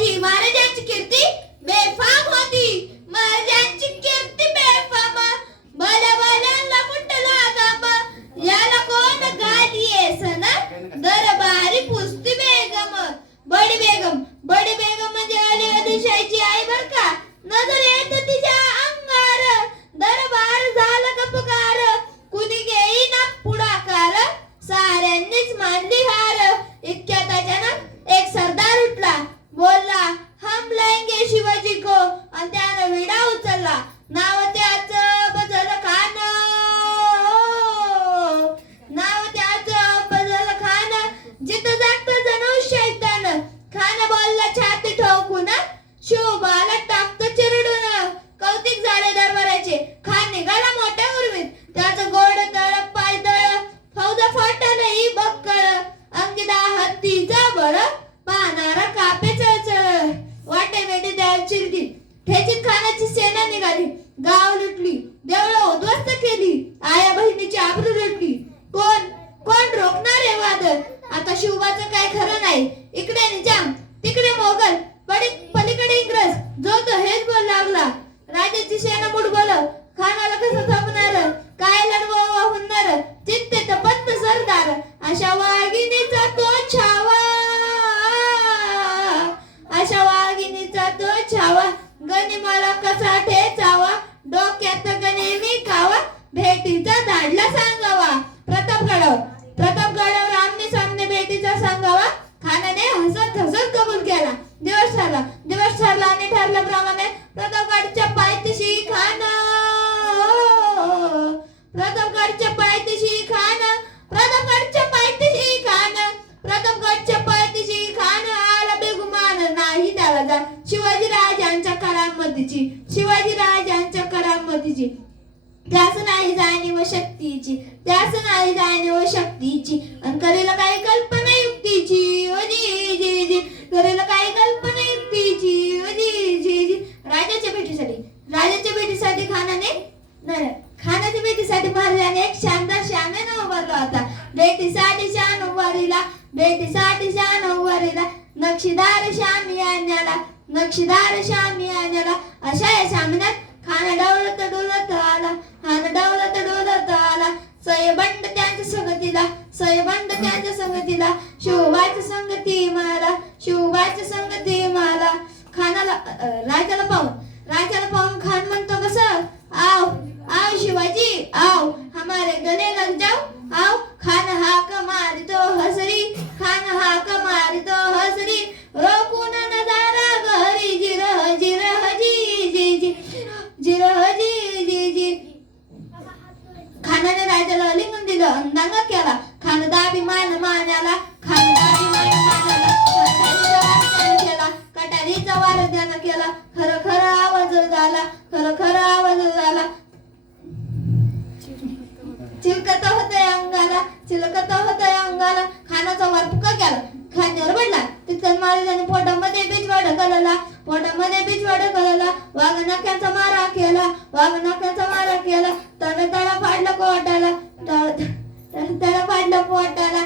शिवाजी महाराजांची कीर्ती बेफाम होती. महाराजांची शिवबाचं काय खरं नाही. इकडे निजाम तिकडे मोगल. पलीकडे इंग्रज. जो तो हेच बोल लागला. राजाची सेना मुडबोल. खानाला कसं थांबणार? काय लढवा होणार चित्ते तपंत सरदार. अशा वाघिणीचा तो छावा. अशा वाघिणीचा तो छावा. गणिमाला कसा ठेचावा प्रतापगडच्या पायथ्याशी खान प्रतापगडच्या पायथ्याशी खान गडच्या पायथ्याशी खान आला बेगुमान नाही त्याला जा. शिवाजी राजांच्या करामतीची. शिवाजी राजांच्या करामतीची. त्यास नाही जाणीव शक्तीची. त्यास नाही जाणीव शक्तीची. आणि करेला काही कल्पना युक्तीची? ओ जी जी. करेला काही कल्पना युक्तीची? ओ जी जी. राजाच्या भेटीसाठी. राजाच्या भेटीसाठी खानाने नाही. भेटीसाठी महाराजाने एक शानदार श्यामेनं उभारला होता भेटीसाठी शान उभारीला भेटीसाठी शान उभारीला. नक्षीदार श्यामी आणण्याला नक्षीदार श्यामी आणण्याला अशा या सामन्यात खान डवलत डोलत आला खान डवलत डोलत आला. सयबंड त्यांच्या संगतीला सयबंड त्यांच्या संगतीला. शिवबाच्या संगती मला शिवबाच्या संगती मला. खानाला राजाला पाहून राजाला पाहून खान म्हणतो कसं जिरह जी जी खानाने राजाला लिंगून दिलं अंदांग केला. खानदा अभिमान मान्याला खानदा अभिमान मानाला. कटारीचा वारदान केला कटारीचा वारदान केला. खर खर आवाज झाला खर खर आवाज झाला. चिलकत होतय अंगाला चिलकत होतय अंगाला. खानाचा वार पुका केला. खाण्यावर पडला. तितकं महाराजांनी पोटामध्ये बीजवा कलला पोटामध्ये बीजवा ढकलला वाघ नाक्याचा मारा केला वाघ नाक्याचा मारा केला. तळ तळ फाडला कोटाला तळ तळ तळ फाडलं पोटाला.